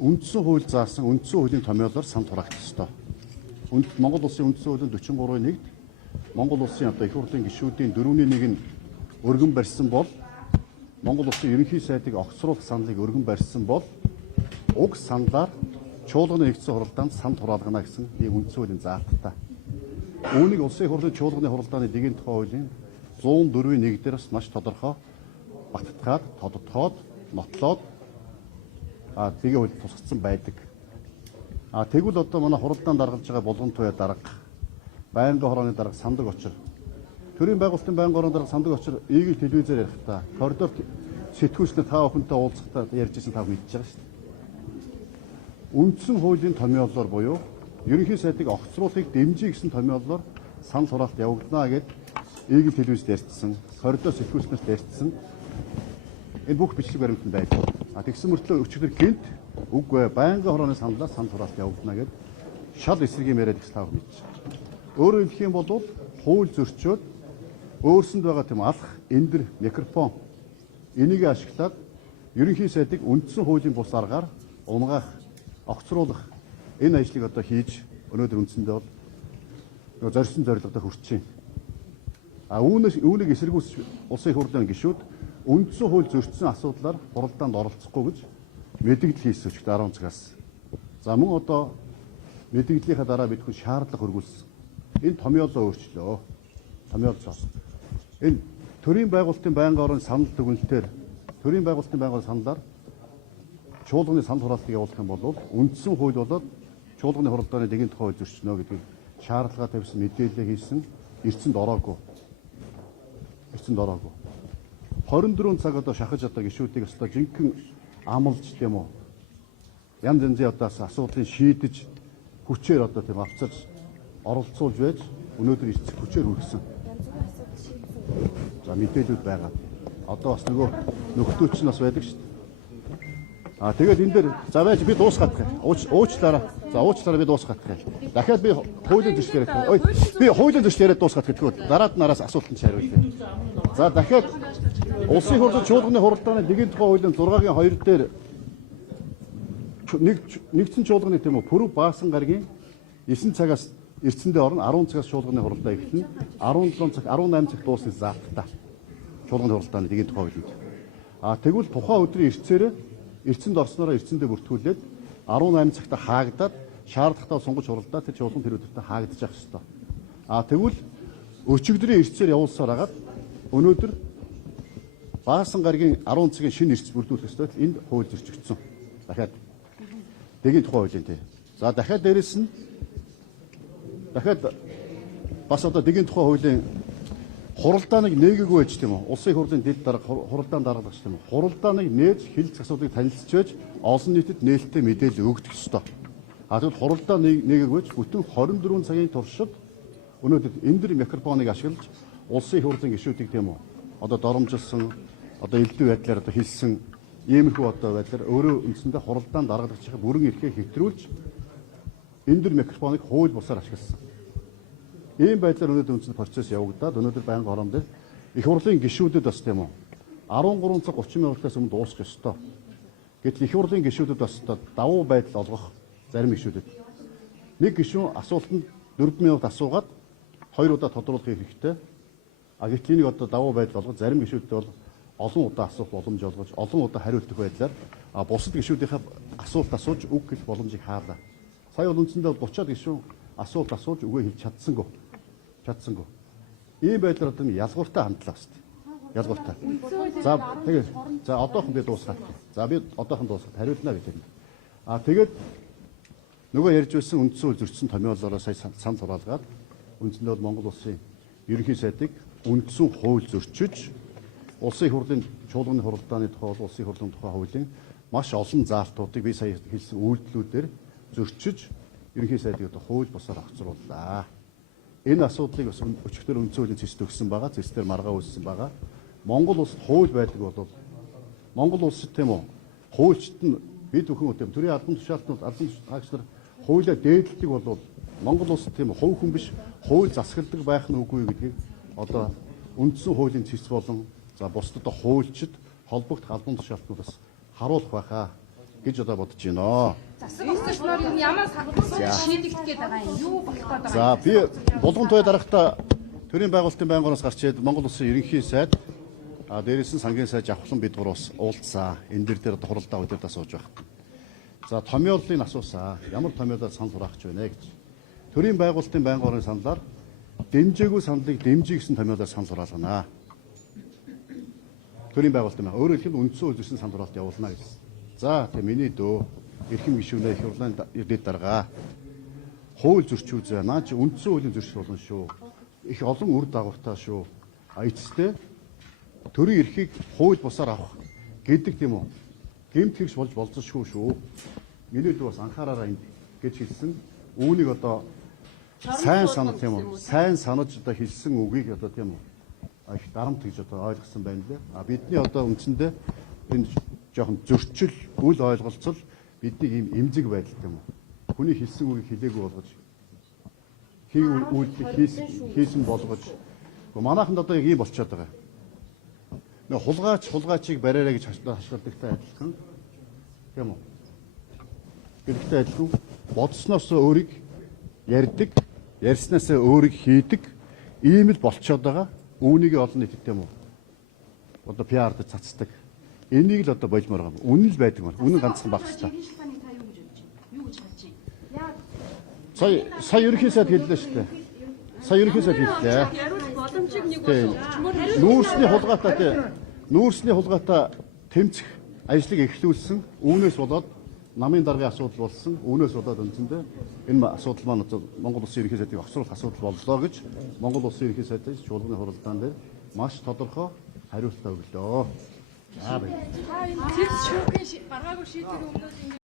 үндсэн хууль заасан үндсэн хуулийн томьёолоор санал хураагдах ёстой. Монгол улсын үндсэн хуулийн 43-ийн 1-д Монгол улсын одоо их хурлын гишүүдийн 4-ний 1 нь өргөн барьсан бол Монгол улсын ерөнхий сайдыг огцруулах саналыг өргөн барьсан бол уг саналаар чуулганы нэгдсэн хуралдаанд санал хураалгана гэсэн ийм үндсэн хуулийн заалттай. Үүнийг улсын их хурлын чуулганы хуралдааны дэгийн тухай хуулийн 104-ийн 1 дээр бас маш тодорхой багтгаад, тодотгоод, нотлоод дэгийн хуульд тусгацсан байдаг. Тэгвэл одоо манай хуралдаанд даргалж байгаа булган туяа дарга, байнгын хорооны дарга, сандаг очир. Төрийн байгуулалтын байнгын хорооны дарга, сандаг очир эгийг телевизээр ярихдаа, коридорт сэтгүүлчдээ та бүхэнтэй уулзахдаа ярьжсэн та мэдчихэж байгаа шүү дээ. Үндсэн хуулийн томьёолоор буюу ерөнхий сайдыг огцруулахыг дэмжиж гэсэн томьёолоор санал хураалт явагдана гэд эгийг телевизд ярьсан, коридор сэтгүүлчнэрт ярьсан. Энэ бүх бичлэг баримтанд байдаг. Тэгсэн мөртлөө өчигдөр гинт үгүй байнгын хорооны саналаар санал хураалт явагдана гэд шал эсрэг юм яриад их тав мэдчих. Өөрөөр хэлэх юм бол хууль зөрчөөд өөрсөнд байгаа тийм алах, эндэр, микрофон энийг ашиглаад ерөнхий сайдыг үндсэн хуулийн бус аргаар унгаах, огцруулах энэ ажлыг одоо хийж өнөөдөр үндсэндээ бол зорьсон зорилгодоо хүрч байна. Үүнийг эсэргүүцэж улсын их хурлын гишүүд үндсэн хууль зөрчсөн асуудлаар хуралдаанд оролцохгүй гэж мэдээлэл хийсэн өчигдөр 10 цагаас. За мөн одоо мэдээллийнхаа дараа бид хүн шаардлага хөргүүлсэн. Энэ томьёолоо өөрчлөө. Томьёолцоо. Энэ төрийн байгуулалтын байнгын хорооны санал дүгнэлтээр төрийн байгуулалтын байнгын саналаар чуулганы санал хураалтыг явуулах юм бол үндсэн хууль болоод чуулганы хуралдааны дэгийн тухай хууль зөрчнө гэдгийг шаардлага тавьсан мэдээлэл хийсэн эрдсэнд ороогүй. 24 цаг одоо шахаж одоо гишүүдийг өстой жинхэнэ амлж тийм үү. Янз янзын одоо асуудлыг шийдэж хүчээр одоо тийм авцарч оролцуулж байж өнөөдөр ирцэг хүчээр үргэлжсэн. За мэдээлүүд байгаа. Одоо бас нөгөө нөхдөөч нь бас байдаг шүү дээ. Тэгээд энэ дээр за байж би дуусгаад гэх. Уучлаарай. За уучлаарай би дуусгаад гэх. Дахиад би хуулийн зөрчил яриад. Ой би хуулийн зөрчил яриад дуусгаад гэхгүй. Нараас асуултанд хариулъя. За дахиад улсын хурлын чуулганы хуралдааны дэгийн тухай хуулийн 6-гийн 2 дээр нэгдсэн чуулганы тийм үү пүрэв баасан гарагийн 9 цагаас эрдсэндээ орно 10 цагаас чуулганы хуралдаа эхэлнэ 17 цаг 18 цаг дуусны заалттай чуулганы хуралдааны дэгийн тухай хуулинд. Тэгвэл тухайн өдрийн эрдсэнд орснороо эрдсэндээ бүртгүүлээд 18 цагта хаагдаад шаардлагатай сунгаж хуралдаа тэр чуулган тэр өдөртөө хаагдчих ёстой. Тэгвэл өчигдрийн эрдсээр явуулсаар хагаад өнөөдөр баасан гарагийн 10 цагийн шинэ эрдс бүрдүүлэх ёстой. Энд хууль зөрчигдсөн. Дахиад дэгийн тухай хуулийн тий. За дахиад дээрэс нь бас одоо дэгийн тухай хуулийн хуралдааныг нээгээгүй байж тийм үү? Улсын их хурлын дэд дарга хуралдаан даргалагч тийм үү? Хуралдааныг нээж хэлэлцэх асуудлыг танилцж байж олон нийтэд нээлттэй мэдээлэл өгөх ёстой. Тэгвэл хуралдаан нээгээгүй байж бүтэн 24 цагийн туршид өнөөдөр эндэр микрофоныг ашиглаж улсын их хурлын гишүүдийг тийм үү? Одоо доромжилсан, одоо элдв байдлаар одоо хэлсэн иймэрхүү одоо байдлаар өөрөө үндсэндээ хуралдаан даргалагчийн бүрэн эрхээ хэвтрүүлж эндэр микрофоныг хууль бусаар ашигласан. Ийм байдлаар өнөөдөр үндсэнд процесс явагдаад өнөөдөр байнгын хором дээр их хурлын гишүүдэд бас тийм үү 13 цаг 30 минутаас өмнө дуусах ёстой. Гэтэл их хурлын гишүүдэд бас давуу байдал олгох зарим гишүүдэд нэг гишүүн асуултанд 4 минут асуугаад 2 удаа тодруулах хэрэгтэй. Гэтэл энийг одоо давуу байдал олгож зарим гишүүдэд бол олон удаа асуух боломж олгож олон удаа хариулт өгөх байдлаар бусад гишүүдийнхээ асуулт асууж үг хэлэх боломжийг хаалаа. Сая бол үндсэндээ 30-аад гишүүн асуулт асууж үгээ хэлж чадсангүй. Ийм байдлаар одоо ялгууртай хандлаа шүү дээ. Ялгууртай. За тэгээд за одоохон би дуусгаад. За би одоохон дуусгаад хариулнаа гэж байна. Тэгээд нөгөө ярьж байсан үндсэн хууль зөрчсөн томьёолоороо сая санал хураалгаад үндсэндээ бол Монгол улсын ерөнхий сайдыг үндсэн хууль зөрчиж улсын их хурлын чуулганы хуралдааны тухай улсын их хурлын тухай хуулийн маш олон заалтуудыг би сая хэлсэн үйлдэлүүдээр зөрчиж ерөнхий сайдыг одоо хууль бусаар огцрууллаа. Энэ асуудлыг бас өчигдөр үндсэн хуулийн зэст өгсөн байгаа. Зэстээр маргаа үүссэн байгаа. Монгол улсад хууль байдаг бол Монгол улсад тийм үү хуульчт нь бид бүхэн тийм төрийн албан тушаалтнууд албан тушаалагч нар хуулиа дээдлдэг бол Монгол улсад тийм хувь хүн биш хууль засагладаг байх нь үгүй гэдгийг одоо үндсэн хуулийн зэст болон за бусдад хуульчид холбогдох албан тушаалтнуудаас харуулах байхаа. гэж одоо бодож байна. Засаг офицер нар ямар салбар шийдэгдэх гээд байгаа юм? Юу болох гээд байгаа За би булган туй дарагта төрийн байгуулалтын байнгоноос гарч ирээд Монгол Улсын ерөнхий сайд дээрээс нь сангийн сайд авахлан бид гураас уулзсан. Энэ дээр хуралдаа өдөрт асууж байна. За томьёоллыг асуусан. Ямар томьёолоор санал хураах вэ гэж. Төрийн байгуулалтын байнгоны саналаар дэмжээгүй саналыг дэмжиж гэсэн томьёолоор санал хураалгана. Төрийн байгуулалтын өөрөөр хэлбэл үндсэн үйлдвэрийн санал хураалт явуулна гэсэн. За тэгээ миний дөө эрхэм гишүүнээ их хурлын иргэд дарга хууль зөрчил үзээ. Наа чи үндсэн хуулийн зөрчил болно шүү. Их олон үр дагавартай шүү. Эцэстээ төрийн эрхийг хууль бусаар авах гэдэг тийм үү? Гэмт хэрэгш болж болцсошгүй шүү. Миний дүү бас анхаараараа гэж хэлсэн. Үүнийг одоо сайн санаж тийм үү? Сайн санаж одоо хэлсэн үгийг одоо тийм үү? Их дарамт гэж одоо ойлгосон байна лээ. Бидний одоо үндсэндээ энэ жоохон зөрчил, үл ойлголцол бидний ийм эмзэг байдал тийм үү? Хүний хэлсэн үгийг хэлээгүй болгож хийсэн болгож манайханд одоо яг ийм болчиход байгаа. Нэг хулгайчийг бариараа гэж хашгирдагтай адилхан тийм үү? Гэхдээ адилхан бодсноос өөрийг ярьдаг, ярьснаас өөрийг хийдэг ийм л болчиход байгаа. Үүнийг олон нийтэд тийм үү? Одоо PR-д цацдаг. Энийг л одоо болмоор байгаа. Үнэн л байдаг байна. Үнэн ганцхан баг хэвээр. Юу гэж харж байна? Сая ерөнхий сайд хэллээ шүү дээ. Сая ерөнхий сайд хэллээ. Яруул боломжийг нэг бол Нүүрсний хулгайтай тэмцэх ажлыг эхлүүлсэн. Үүнээс болоод намын даргын асуудал болсон. Үүнээс болоод үндсэндээ энэ асуудал маань Монгол Улсын ерөнхий сайдыг огцруулах асуудал боллоо гэж Монгол Улсын ерөнхий сайдын чуулганы хуралдаан дээр маш тодорхой хариултаа өглөө. тэр шүүхийн гаргаагүй шийдвэрийн өмнөөс